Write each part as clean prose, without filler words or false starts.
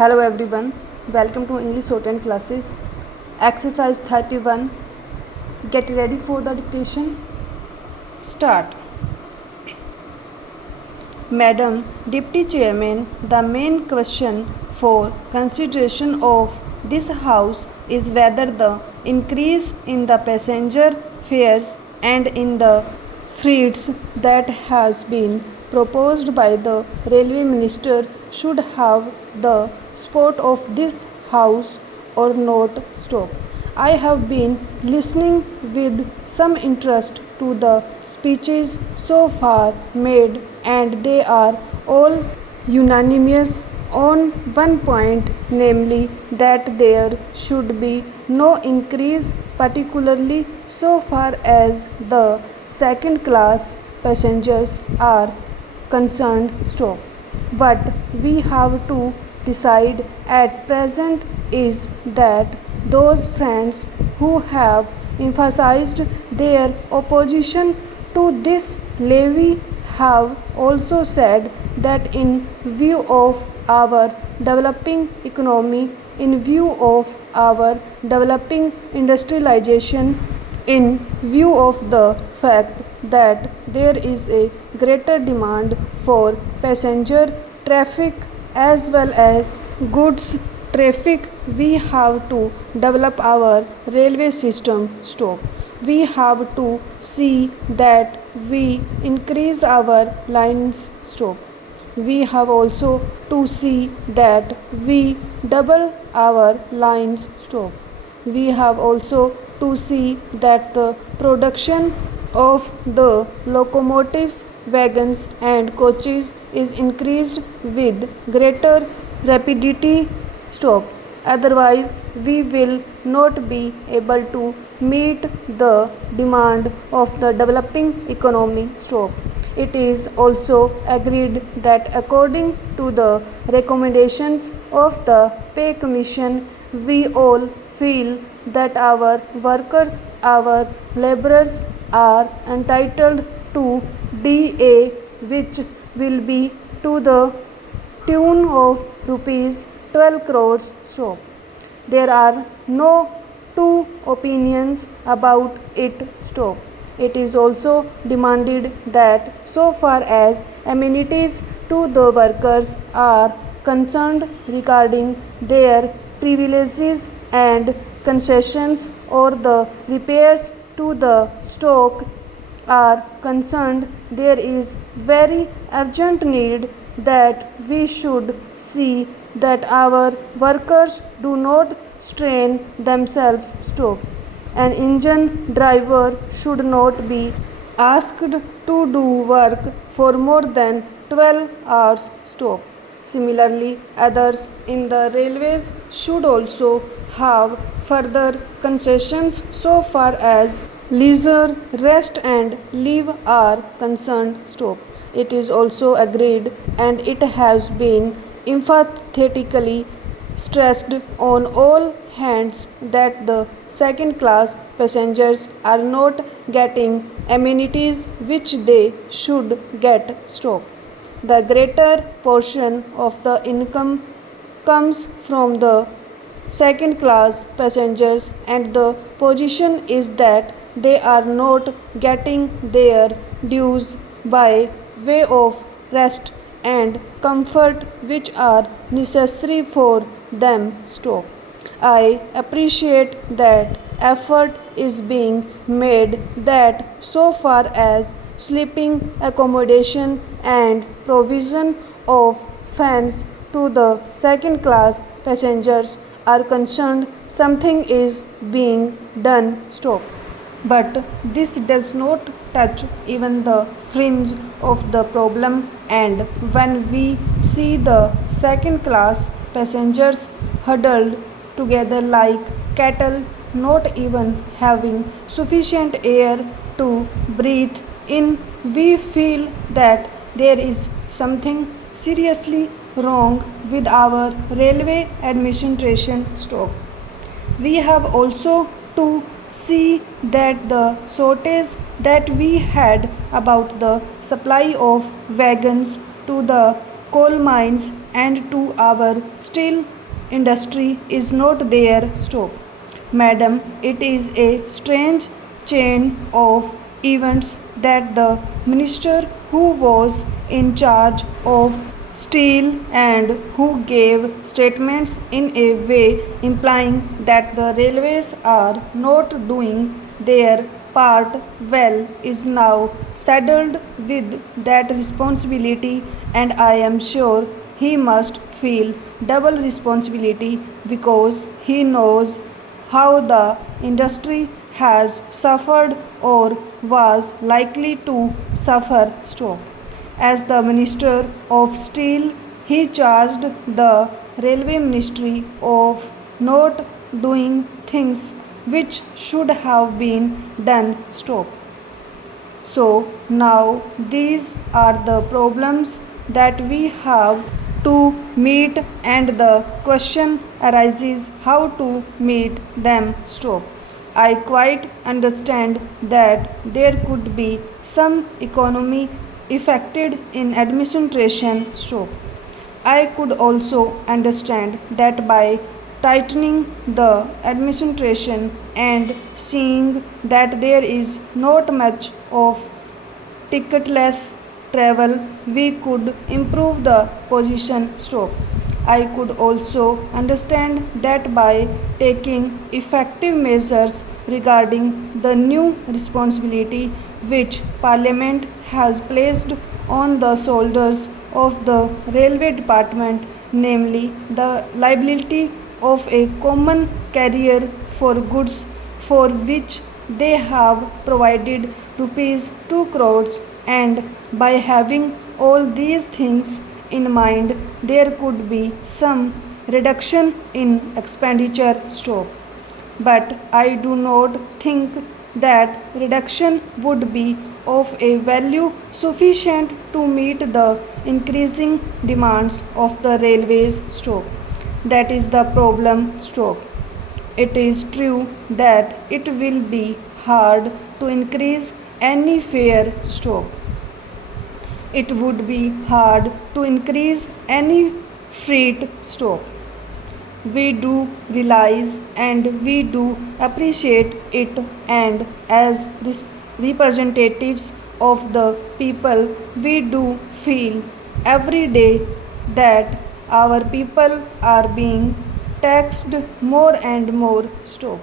Hello everyone, welcome to English Shorthand classes. Exercise 31. Get ready for the dictation. Start. Madam Deputy Chairman, the main question for consideration of this House is whether the increase in the passenger fares and in the freights that has been proposed by the Railway Minister should have the support of this House or not. Stop. I have been listening with some interest to the speeches so far made, and they are all unanimous on one point, namely that there should be no increase, particularly so far as the second class passengers are concerned. Stop. What we have to decide at present is that those friends who have emphasized their opposition to this levy have also said that in view of our developing economy, in view of our developing industrialization, in view of the fact that there is a greater demand for passenger traffic as well as goods traffic, we have to develop our railway system. Stop. We have to see that we increase our lines. Stop. We have also to see that we double our lines. Stop. We have also to see that the production of the locomotives, wagons and coaches is increased with greater rapidity. Stop. Otherwise, we will not be able to meet the demand of the developing economy. Stop. It is also agreed that according to the recommendations of the Pay Commission, we all feel that our workers, our laborers are entitled to DA, which will be to the tune of rupees 12 crores. Stop. There are no two opinions about it. Stop. It is also demanded that so far as amenities to the workers are concerned regarding their privileges and concessions or the repairs to the stock are concerned, there is very urgent need that we should see that our workers do not strain themselves. Stop. An engine driver should not be asked to do work for more than 12 hours. Stop. Similarly, others in the railways should also have further concessions so far as leisure, rest and leave are concerned. Stop. It is also agreed and it has been emphatically stressed on all hands that the second class passengers are not getting amenities which they should get. Stop. The greater portion of the income comes from the second class passengers, and the position is that they are not getting their dues by way of rest and comfort which are necessary for them. Stop. I appreciate that effort is being made that so far as sleeping accommodation and provision of fans to the second class passengers are concerned, something is being done. Stop. But this does not touch even the fringe of the problem, and when we see the second class passengers huddled together like cattle, not even having sufficient air to breathe in, we feel that there is something seriously wrong with our railway administration. Stop. We have also to see that the shortage that we had about the supply of wagons to the coal mines and to our steel industry is not there. Stop. Madam, it is a strange chain of events that the minister who was in charge of steel and who gave statements in a way implying that the railways are not doing their part well is now saddled with that responsibility, and I am sure he must feel double responsibility because he knows how the industry has suffered or was likely to suffer. Stop. As the Minister of Steel, he charged the Railway Ministry of not doing things which should have been done. Stop. So now these are the problems that we have to meet, and the question arises how to meet them. Stop. I quite understand that there could be some economy affected in administration. Stop. I could also understand that by tightening the administration and seeing that there is not much of ticketless travel, we could improve the position. Stop. I could also understand that by taking effective measures regarding the new responsibility which Parliament has placed on the shoulders of the Railway Department, namely the liability of a common carrier for goods for which they have provided rupees 2 crores, and by having all these things in mind there could be some reduction in expenditure. Stop. But I do not think that reduction would be of a value sufficient to meet the increasing demands of the railways. Stop. That is the problem. Stop. It is true that it will be hard to increase any fare. Stop. It would be hard to increase any freight. Stop. We do realize and we do appreciate it, and as representatives of the people, we do feel every day that our people are being taxed more and more. Stop.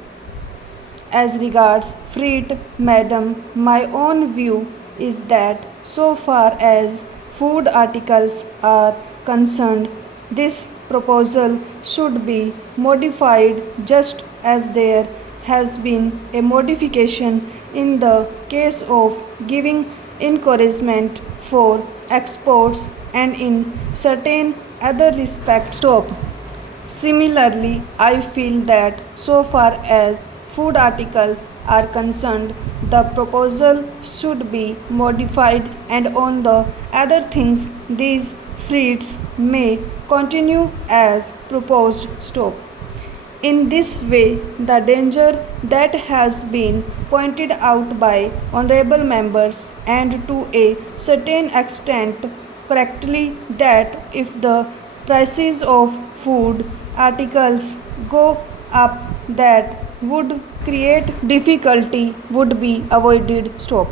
As regards freight, madam, my own view is that so far as food articles are concerned, this proposal should be modified just as there has been a modification in the case of giving encouragement for exports and in certain other respects. Stop. Similarly, I feel that so far as food articles are concerned, the proposal should be modified, and on the other things, these freights may continue as proposed. Stop. In this way, the danger that has been pointed out by honorable members, and to a certain extent correctly, that if the prices of food articles go up, that would create difficulty would be avoided. Stop.